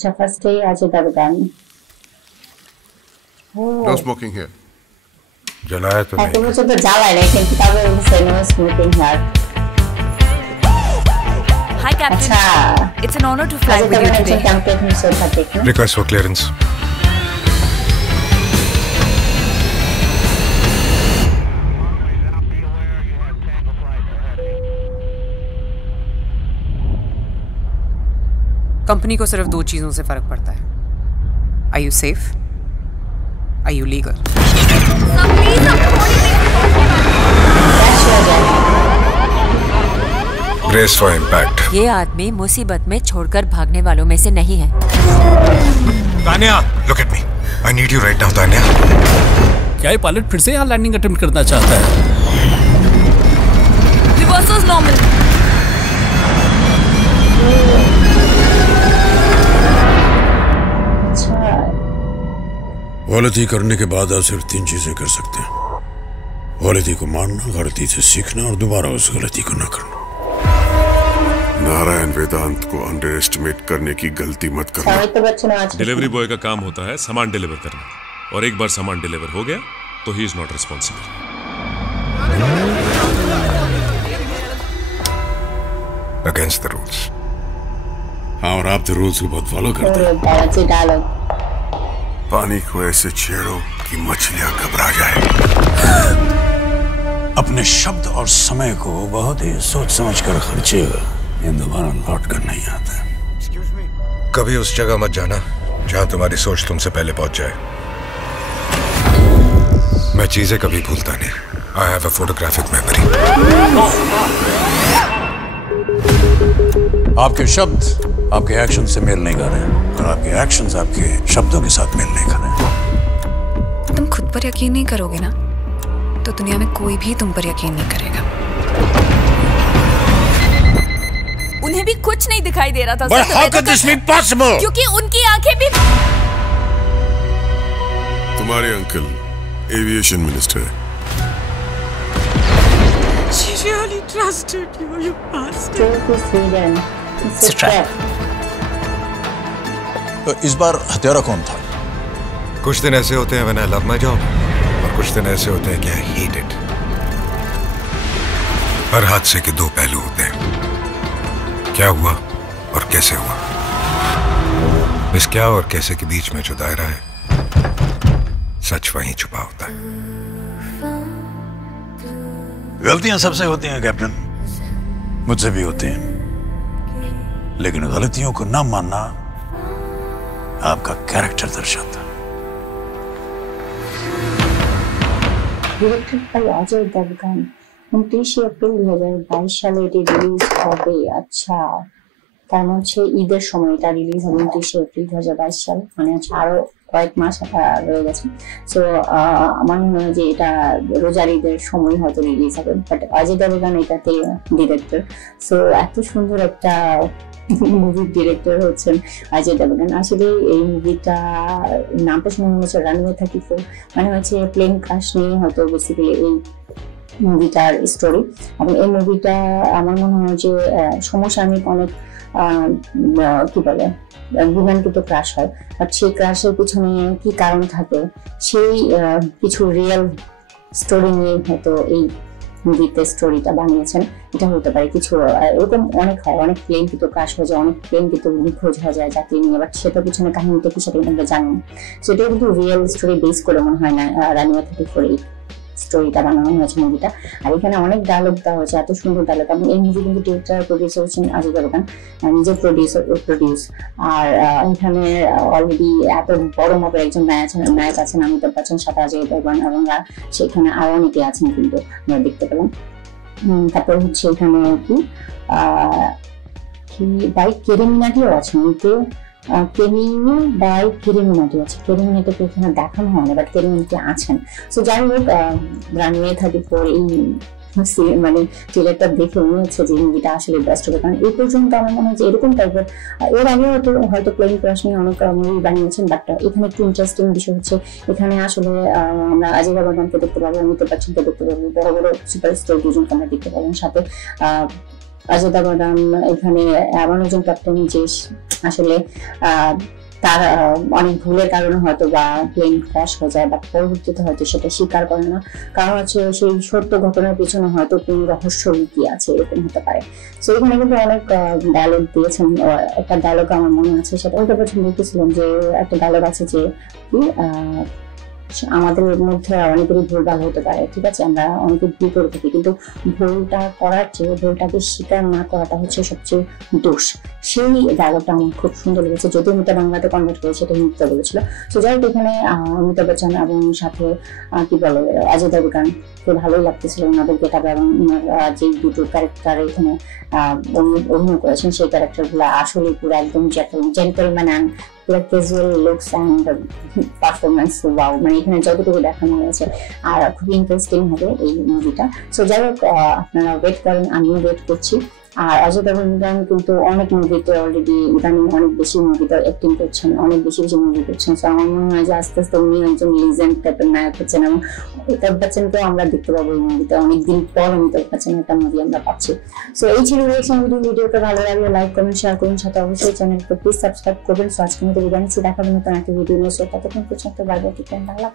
अच्छा first day आज दरगान No smoking here. जलाया तो नहीं। मुझे तो जाला है लेकिन किताबें उनसे नो स्मोकिंग यार। Hi Captain. It's an honor to fly with you today. Request for clearance. Company को सिर्फ 2 चीजों से फर्क पड़ता है। Are you safe? Are you legal? Brace for impact. ये आदमी मुसीबत में छोड़कर भागने वालों में से नहीं है। Tanya, look at me. I need you right now, Tanya. क्या ये पायलट फिर से यहाँ लैंडिंग अटेम्प्ट करना चाहता है? Reverse is normal. गलती करने के बाद आप सिर्फ 3 चीजें कर सकते हैं। गलती को मानना, गलती से सीखना और दोबारा उस गलती को न करना। नारायण वेदांत को अंडर एस्टिमेट करने की गलती मत करना। डिलीवरी बॉय का काम होता है सामान डिलीवर करना, और एक बार सामान डिलीवर हो गया तो he is not responsible. Against the rules. हाँ, और आप तो रूल्स को बहुत फॉलो करते हैं। पानी को ऐसे छेड़ो कि मछलियां घबरा जाए। अपने शब्द और समय को बहुत ही सोच समझ कर खर्चे, ये दोबारा लौट कर नहीं आता। कभी उस जगह मत जाना जहां तुम्हारी सोच तुमसे पहले पहुंच जाए। मैं चीजें कभी भूलता नहीं। I have a photographic memory. आपके शब्द आपके एक्शन से मेल नहीं कर रहे, और आपके एक्शंस आपके शब्दों के साथ मेल नहीं कर रहे। तुम खुद पर यकीन नहीं करोगे ना, तो दुनिया में कोई भी तुम पर यकीन नहीं करेगा। उन्हें भी कुछ नहीं दिखाई दे रहा था। But how could this be possible? क्योंकि उनकी आंखें भी। तुम्हारे अंकल एविएशन मिनिस्टर है। She really trusted you, you bastard. It's a trap. तो इस बार हत्यारा कौन था? कुछ दिन ऐसे होते हैं when I love my job, और कुछ दिन ऐसे होते हैं कि I hate it. हर हादसे के 2 पहलू होते हैं, क्या हुआ और कैसे हुआ। इस क्या और कैसे के बीच में जो दायरा है, सच वहीं छुपा होता है। गलतियां सबसे होती हैं कैप्टन, मुझसे भी होती हैं, लेकिन गलतियों को ना मानना आपका कैरेक्टर दर्शाता है। Directed by Ajay Devgan. 29 April 2022 সালে এটি রিলিজ হবে। আচ্ছা, তার মধ্যে ঈদের সময় এটা রিলিজ হবে 29 এপ্রিল 2022 সাল, মানে হচ্ছে আরো কয়েক মাস রয়ে গেছে। সো আমার মনে হয় যে এটা রোজার ঈদের সময় হয়তো রিলিজ হবে, বাট অজয় দেবগন এটাতে ডিরেক্টর। সো এত সুন্দর একটা মুভির ডিরেক্টর হচ্ছেন অজয় দেবগন। আসলে এই মুভিটা নামটা শুনে মনে হচ্ছে রানওয়ে 34, মানে হচ্ছে প্লেন ক্রাশ নিয়ে হয়তো বেসিক্যালি এই মুভিটার স্টোরি। এবং এই মুভিটা আমার মনে হয় যে সমসাময়িক অনেক কি বলে বিমান কিন্তু ক্রাশ হয়, বাট সেই ক্রাশের পিছনে কি কারণ থাকে সেই কিছু রিয়েল স্টোরি নিয়ে হয়তো এই মুভিতে স্টোরিটা বানিয়েছেন। এটা হতে পারে কিছু এরকম অনেক হয়, অনেক প্লেন কিন্তু ক্রাশ হয়ে যায়, অনেক প্লেন কিন্তু নিখোঁজ হয়ে যায় যাত্রী নিয়ে, বাট সেটার পিছনে কাহিনীটা কি সেটা আমরা জানি না। সেটা কিন্তু রিয়েল স্টোরি বেস করে মনে হয় না রানওয়ে 34 এই স্টোরিটা বানানো হয়েছে মুভিটা। আর এখানে অনেক ডায়লগ দেওয়া হয়েছে, এত সুন্দর ডায়লগ। এবং এই মুভি কিন্তু ডিরেক্টর প্রডিউসার হচ্ছেন অজয় দেবগন, নিজের প্রডিউস। আর এখানে অলরেডি এত বড় মাপের একজন নায়ক আছেন অমিতাভ বচ্চন, সাথে অজয় দেবগন, এবং সেখানে আরো অনেকে আছেন কিন্তু আমরা দেখতে পেলাম। তারপর হচ্ছে এখানে কি বাই কেরি মিনাটিও আছেন, কিন্তু কেমিও বাই কেরি মিনাটি আছে। কেরি মিনাটিকে এখানে দেখানো হয় না, বাট কেরি মিনাটি আছেন। সো যাই হোক, রানওয়ে 34 এই মানে ট্রেলারটা দেখে মনে হচ্ছে যে মুভিটা আসলে বেস্ট হবে, কারণ এই পর্যন্ত আমার মনে হয় যে এরকম টাইপের এর আগে হয়তো প্লেন ক্রাশ নিয়ে অনেক মুভি বানিয়েছেন, বাট এখানে একটু ইন্টারেস্টিং বিষয় হচ্ছে এখানে আসলে আমরা অজয় দেবগনকে দেখতে পাবো, অমিতাভ বচ্চনকে দেখতে পাবো, বড় বড় সুপারস্টার দুজনকে আমরা দেখতে পাবো, সাথে অজয় দেবগন এখানে এমন একজন ক্যাপ্টেন যে আসলে তার অনেক ভুলের কারণে হয়তো বা প্লেন ক্র্যাশ হয়ে যায়, বা পরবর্তীতে হয়তো সেটা স্বীকার করে না, কারণ হচ্ছে সেই সত্য ঘটনার পিছনে হয়তো কোন রহস্য লুকিয়ে আছে, এরকম হতে পারে। তো এখানে কিন্তু অনেক ডায়লগ দিয়েছেন। একটা ডায়লগ আমার মনে আছে, সেটা ওইটা প্রথম দেখেছিলাম যে একটা ডায়লগ আছে যে আমাদের মধ্যে অনেকেরই ভুলভাল হতে পারে, ঠিক আছে, আমরা অনেকে ভুল করে থাকি, কিন্তু ভুলটা করার চেয়ে ভুলটাকে স্বীকার না করাটা হচ্ছে সবচেয়ে দোষ। সেই ডায়লগটা আমার খুব সুন্দর লেগেছে, যদিও আমি বাংলাতে কনভার্ট করে সেটা হিন্দিতে বলেছিল। তো যাই হোক, এখানে অমিতাভ বচ্চন এবং সাথে কি বলে অজয় দেবগন খুব ভালোই লাগতেছিল ওনাদের গেটআপ, এবং ওনার যে দুটো ক্যারেক্টার এখানে অভিনয় করেছেন সেই ক্যারেক্টার গুলো আসলে পুরো একদম জেন্টলম্যান অ্যান্ড পুরো casual looks and performance. Wow, মানে এখানে যতটুকু দেখানো হয়েছে, আর খুবই ইন্টারেস্টিং হবে এই মুভিটা। সো যাই হোক, আপনারা ওয়েট করেন, আমিও ওয়েট করছি। আর অজয় দেবগন কিন্তু অনেক মুভিতে অলরেডি ইদানিং অনেক বেশি মুভিতে অ্যাক্টিং করছেন, অনেক বেশি মুভি করছেন। তো আমার মনে হয় যে আস্তে আস্তে উনি একজন লিজেন্ড টাইপের নায়ক হচ্ছেন, এবং অমিতাভ বচ্চনকেও আমরা দেখতে পাবো এই মুভিতে। অনেকদিন পর অমিতাভ বচ্চন একটা মুভি আমরা পাচ্ছি। সো এই ছিল ভিডিওটা ভালো লাগলে লাইক কমেন্ট শেয়ার করুন, সাথে অবশ্যই চ্যানেলকে প্লিজ সাবস্ক্রাইব করবেন। সো আজকের মতো বিদায় নিচ্ছি, দেখা হবে নতুন একটা ভিডিও নিয়ে। ততক্ষণ পর্যন্ত bye bye, take care, by.